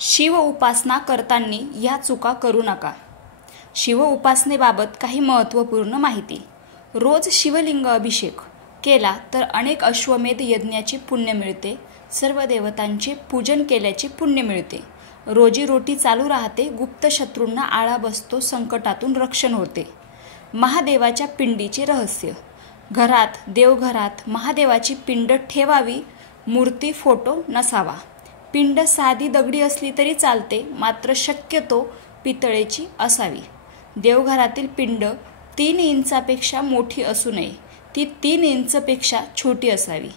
शिव उपासना करताना या चुका करू नका. शिव उपासनेबाबत काही महत्त्वपूर्ण माहिती. रोज शिवलिंग अभिषेक केला तर अनेक अश्वमेध यज्ञाचे पुण्य मिळते. सर्व देवतांचे पूजन केल्याचे पुण्य मिळते. रोजीरोटी चालू राहते. गुप्त शत्रूंना आळा बसतो. संकटातून रक्षण होते. महादेवाच्या पिंडीचे रहस्य. घरात, देवघरात महादेवाची पिंड ठेवावी. मूर्ती, फोटो नसावा. पिंड साधी दगडी असली तरी चालते, मात्र शक्यतो पितळेची असावी. देवघरातील पिंड 3 इंचापेक्षा मोठी असू नये. ती 3 इंचपेक्षा छोटी असावी.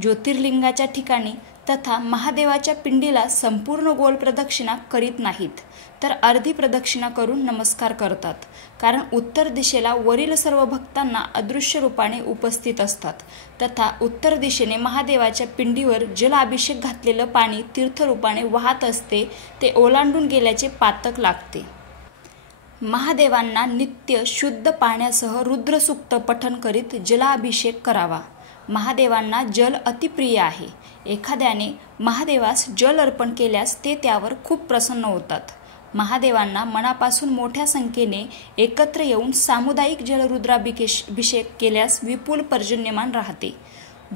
ज्योतिर्लिंगाच्या ठिकाणी तथा महादेवाच्या पिंडीला संपूर्ण गोल प्रदक्षिणा करीत नाहीत, तर अर्धी प्रदक्षिणा करून नमस्कार करतात. कारण उत्तर दिशेला वरील सर्व भक्तांना अदृश्य रूपाने उपस्थित असतात. तथा उत्तर दिशेने महादेवाच्या पिंडीवर जलाभिषेक घातलेलं पाणी तीर्थरूपाने वाहत असते. ते ओलांडून गेल्याचे पातक लागते. महादेवांना नित्य शुद्ध पाण्यासह रुद्रसूक्त पठण करीत जलाभिषेक करावा. महादेवांना जल अतिप्रिय आहे. एखाद्याने महादेवास जल अर्पण केल्यास ते त्यावर खूप प्रसन्न होतात. महादेवांना मनापासून मोठ्या संख्येने एकत्र येऊन सामुदायिक जलरुद्राभिषेक केल्यास विपुल पर्जन्यमान राहते.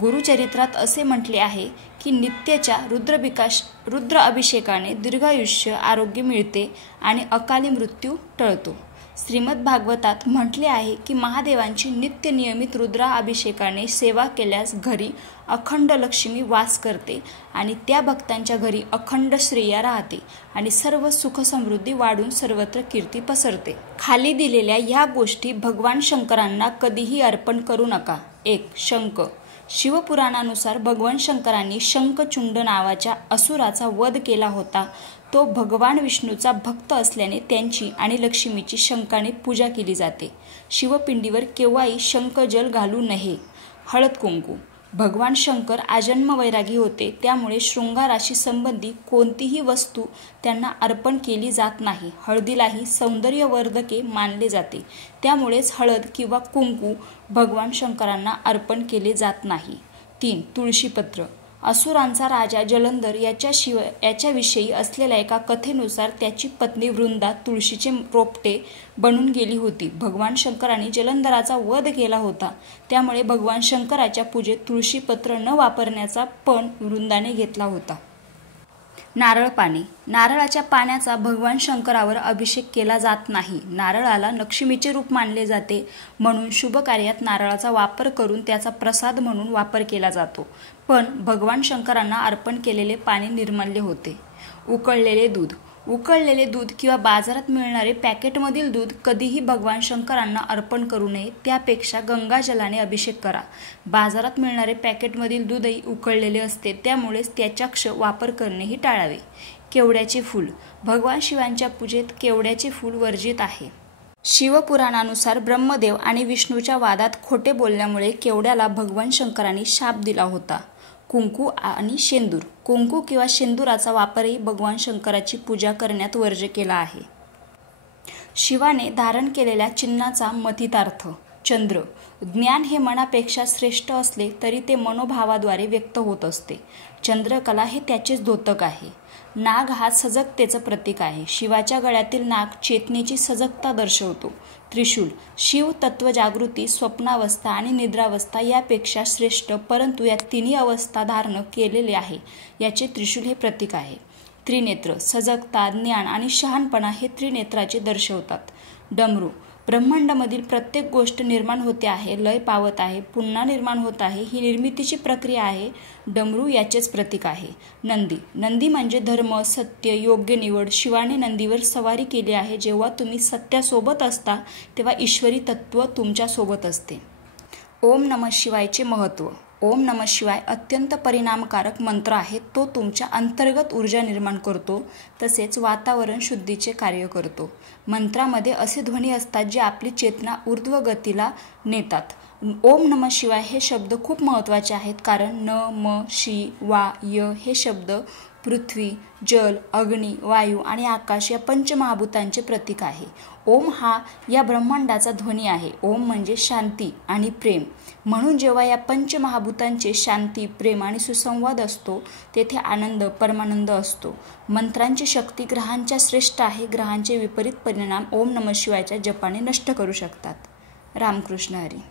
गुरुचरित्रात असे म्हटले आहे की नित्यच्या रुद्र अभिषेकाने दीर्घायुष्य, आरोग्य मिळते आणि अकाली मृत्यू टळतो. श्रीमद भागवतात म्हटले आहे की महादेवांची नित्य नियमित रुद्राभिषेकाने सेवा केल्यास घरी अखंड लक्ष्मी वास करते आणि त्या भक्तांच्या घरी अखंड श्रेया राहते आणि सर्व सुख समृद्धी वाढून सर्वत्र कीर्ती पसरते. खाली दिलेल्या या गोष्टी भगवान शंकरांना कधीही अर्पण करू नका. 1. शंख. शिवपुराणानुसार भगवान शंकरांनी शंखचूंड नावाच्या असुराचा वध केला होता. तो भगवान विष्णूचा भक्त असल्याने त्यांची आणि लक्ष्मीची शंखाने पूजा केली जाते. शिवपिंडीवर केव्हाही शंखजल घालू नये. हळद कुंकू. भगवान शंकर आजन्म वैरागी होते, त्यामुळे शृंगाराशी संबंधी कोणतीही वस्तू त्यांना अर्पण केली जात नाही. हळदीलाही सौंदर्यवर्धके मानले जाते, त्यामुळेच हळद किंवा कुंकू भगवान शंकरांना अर्पण केले जात नाही. 3. तुळशीपत्र. असुरांचा राजा जलंधर याच्याविषयी असलेल्या एका कथेनुसार त्याची पत्नी वृंदा तुळशीचे रोपटे बनून गेली होती. भगवान शंकरांनी जलंधराचा वध केला होता, त्यामुळे भगवान शंकराच्या पूजेत तुळशीपत्र न वापरण्याचा पण वृंदाने घेतला होता. नारळ पाणी. नारळाच्या पाण्याचा भगवान शंकरावर अभिषेक केला जात नाही. नारळाला लक्ष्मीचे रूप मानले जाते, म्हणून शुभ कार्यात नारळाचा वापर करून त्याचा प्रसाद म्हणून वापर केला जातो. पण भगवान शंकरांना अर्पण केलेले पाणी निर्मल्य होते. उकळलेले दूध. उकळलेले दूध किंवा बाजारात मिळणारे पॅकेटमधील दूध कधीही भगवान शंकरांना अर्पण करू नये. त्यापेक्षा गंगाजलाने अभिषेक करा. बाजारात मिळणारे पॅकेटमधील दूधही उकळलेले असते, त्यामुळेच त्याचा वापर करणेही टाळावे. केवड्याचे फूल. भगवान शिवांच्या पूजेत केवड्याचे फूल वर्जित आहे. शिवपुराणानुसार ब्रह्मदेव आणि विष्णूच्या वादात खोटे बोलल्यामुळे केवड्याला भगवान शंकरांनी शाप दिला होता. कुंकू आणि शेंदूर. कुंकू किंवा शेंदुराचा वापरही भगवान शंकराची पूजा करण्यात वर्ज्य केला आहे. शिवाने धारण केलेल्या चिन्हाचा मथितार्थ. चंद्र. ज्ञान हे मनापेक्षा श्रेष्ठ असले तरी ते मनोभावाद्वारे व्यक्त होत असते. चंद्रकला हे त्याचेच द्योतक आहे. नाग हा सजगतेचं प्रतीक आहे. शिवाच्या गळ्यातील नाग चेतनेची सजगता दर्शवतो. त्रिशूल. शिव तत्वजागृती, स्वप्नावस्था आणि निद्रावस्था यापेक्षा श्रेष्ठ, परंतु या तिन्ही अवस्था धारण केलेले आहे, याचे त्रिशूल हे प्रतीक आहे. त्रिनेत्र. सजगता, ज्ञान आणि शहाणपणा हे त्रिनेत्राचे दर्शवतात. डमरू. ब्रह्मांडामधील प्रत्येक गोष्ट निर्माण होते आहे, लय पावत आहे, पुन्हा निर्माण होत आहे, ही निर्मितीची प्रक्रिया आहे. डमरू याचेच प्रतीक आहे. नंदी. नंदी म्हणजे धर्म, सत्य, योग्य निवड. शिवाने नंदीवर सवारी केली आहे. जेव्हा तुम्ही सत्यासोबत असता तेव्हा ईश्वरी तत्व तुमच्यासोबत असते. ओम नमः शिवायचे महत्त्व. ओम नमः शिवाय अत्यंत परिणामकारक मंत्र आहे. तो तुमच्या अंतर्गत ऊर्जा निर्माण करतो, तसेच वातावरण शुद्धीचे कार्य करतो. मंत्रामध्ये असे ध्वनी असतात जे आपली चेतना ऊर्ध्व गतीला नेतात. ओम नमः शिवाय हे शब्द खूप महत्त्वाचे आहेत, कारण न, म, शि, वा, य हे शब्द पृथ्वी, जल, अग्नी, वायू आणि आकाश या पंचमहाभूतांचे प्रतीक आहे. ओम हा या ब्रह्मांडाचा ध्वनी आहे. ओम म्हणजे शांती आणि प्रेम. म्हणून जेव्हा या पंचमहाभूतांचे शांती, प्रेम आणि सुसंवाद असतो तेथे आनंद, परमानंद असतो. मंत्रांची शक्ती ग्रहांच्या श्रेष्ठ आहे. ग्रहांचे विपरीत परिणाम ओम नमः शिवायच्या जपाने नष्ट करू शकतात. रामकृष्ण हरी.